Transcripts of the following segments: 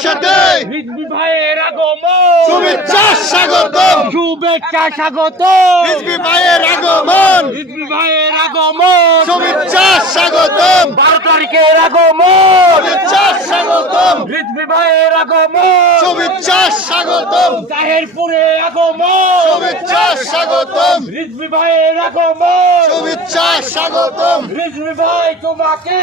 একসাথে রিজভী ভাইয়ের আগমন, শুভেচ্ছা স্বাগতম, শুভেচ্ছা স্বাগত, রিজভী ভাইয়ের আগমন, রিজভী ভাইয়ের আগমন, শুভেচ্ছা স্বাগতম, 12 তারিখের আগমন, শুভেচ্ছা স্বাগতম, রিজভী ভাইয়ের আগমন, শুভেচ্ছা স্বাগতম, তাহেরপুরে আগমন, শুভেচ্ছা স্বাগতম, রিজভী ভাইয়ের আগমন, শুভেচ্ছা স্বাগতম, রিজভী ভাই তোমাকে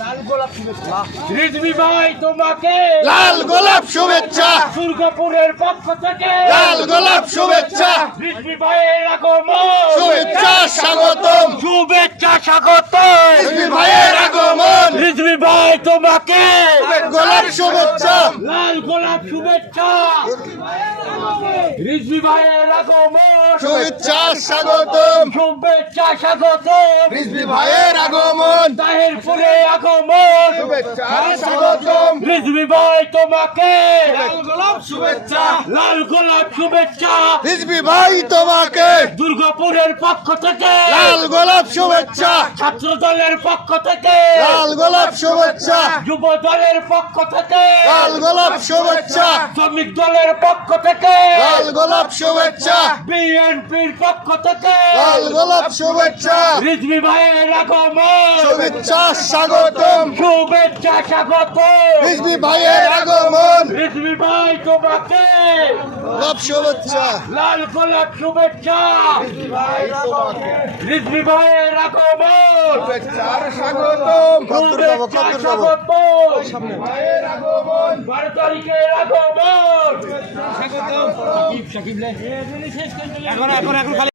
লাল গোলাপ শুভেচ্ছা, রিজভী ভাই তোমাকে লাল গোলাপ শুভেচ্ছা, দুর্গাপুরের পক্ষ থেকে লাল গোলাপ শুভেচ্ছা, রিজভী ভাইয়ের আগমন, শুভেচ্ছা স্বাগতম, শুভেচ্ছা স্বাগত, রিজভী ভাইয়ের আগমন, রিজভী ভাই তোমাকে গোলাপ শুভেচ্ছা, লাল গোলাপ শুভেচ্ছা, রিজভী ভাইয়ের আগমন, শুভেচ্ছা স্বাগতম, শুভেচ্ছা স্বাগত, রিজভী ভাইয়ের আগমন, তাহেরপুরে আগমন, শুভেচ্ছা স্বাগতম, রিজভী ভাই তোমাকে লাল গোলাপ শুভেচ্ছা, লাল গোলাপ শুভেচ্ছা, রিজভী ভাই তোমাকে দুর্গাপুরের পক্ষ থেকে লাল গোলাপ শুভেচ্ছা, ছাত্র দলের পক্ষ থেকে লাল গোলাপ শুভেচ্ছা, যুব দলের পক্ষ থেকে লাল গোলাপ শুভেচ্ছা, শ্রমিক দলের পক্ষ থেকে লাল গোলাপ শুভেচ্ছা, বিএনপির পক্ষ থেকে লাল গোলাপ শুভেচ্ছা, রিজভী ভাইয়ের আগমন, শুভেচ্ছা স্বাগতম, শুভেচ্ছা স্বাগত, রিজভী ভাইয়ের আগমন, রিজভী ভাই তোমাকে গোলাপ শুভেচ্ছা, লাল গোলাপ শুভেচ্ছা, রিজভী ভাইয়ের আগমন, স্বাগতম, শুভেচ্ছা স্বাগত, 12 তারিখের আগমন, স্বাগত, সাকিব সাকিব এখন